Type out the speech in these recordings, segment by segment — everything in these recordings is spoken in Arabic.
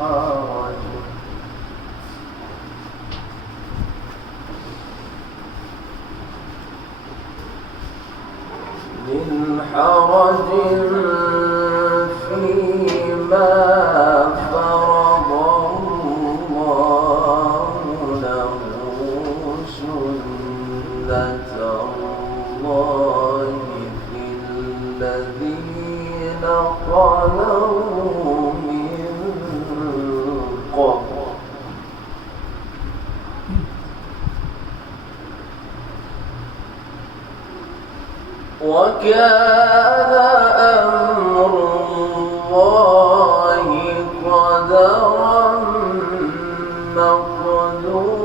حرج فيما فرض الله له سنة الله في الذين خلوا من قبل وكان أمر الله قدرا مقدورا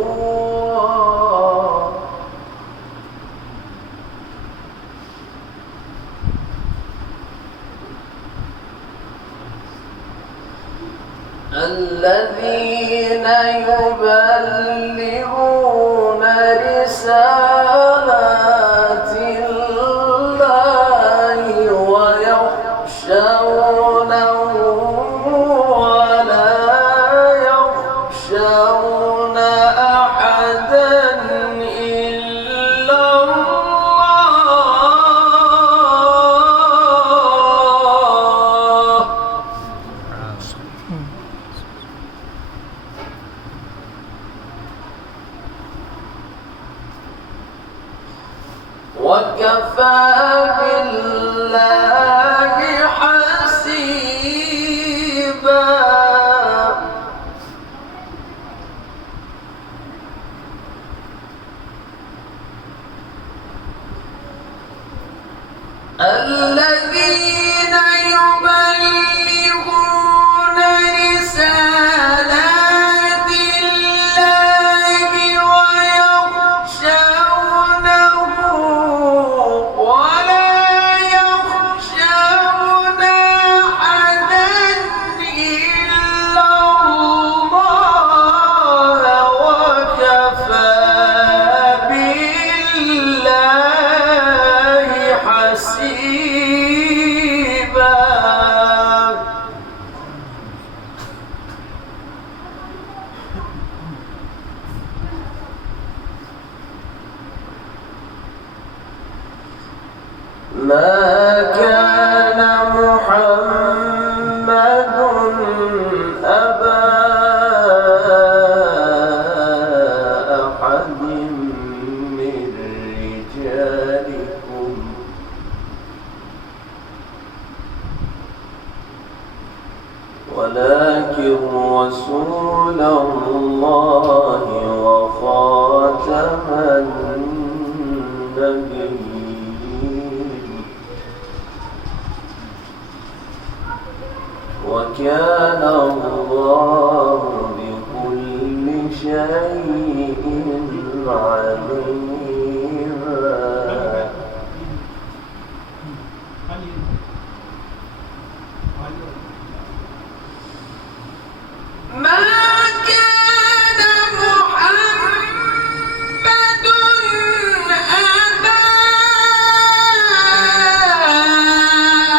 الذين يبلغون رسالات الله ويخشونه ولا يخشون أحدا إلا الله وكفى بالله حسيبا الذين يبلغون رسالات الله ويخشونه ولا يخشون أحدا إلا الله وكفى بالله حسيبا ما كان محمد أبا أحد من رجالكم ولكن رسول الله وخاتم النبيين وكان الله بكل شيء عليما ما كان محمد أبا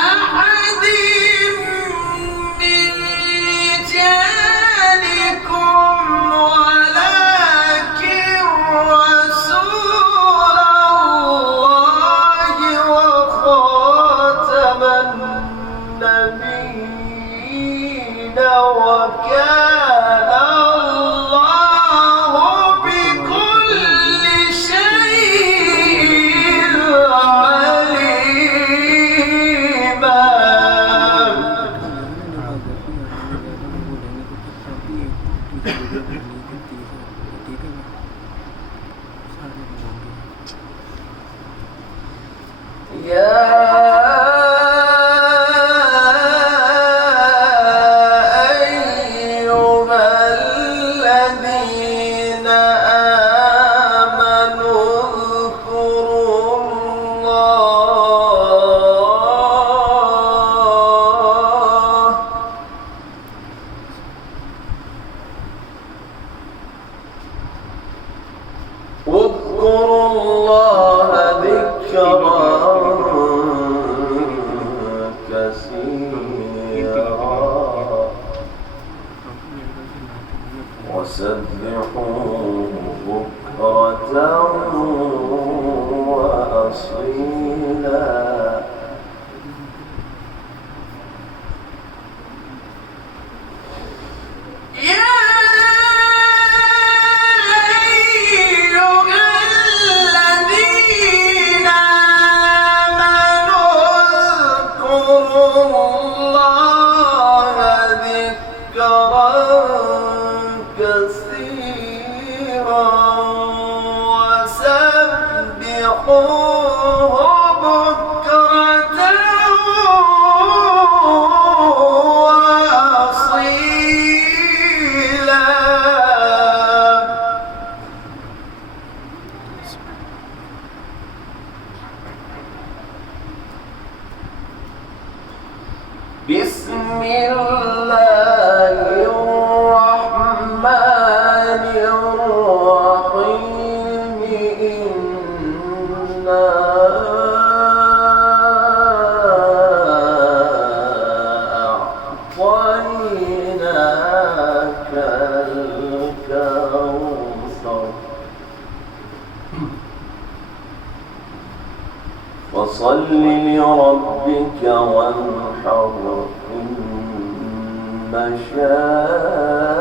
أحد من رجالكم ولكن رسول الله وخاتم النبيين وكان الله بكل شيء عليما واذكروا الله ذكرا كثيرا وسبحوه بكرة وأصيلا بسم الله الرحمن الرحيم إنا أعطيناك الكوثر فصل لربك وانحر إن شانئك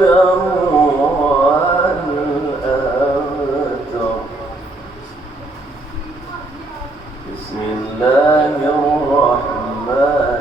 هو الأبتر بسم الله الرحمن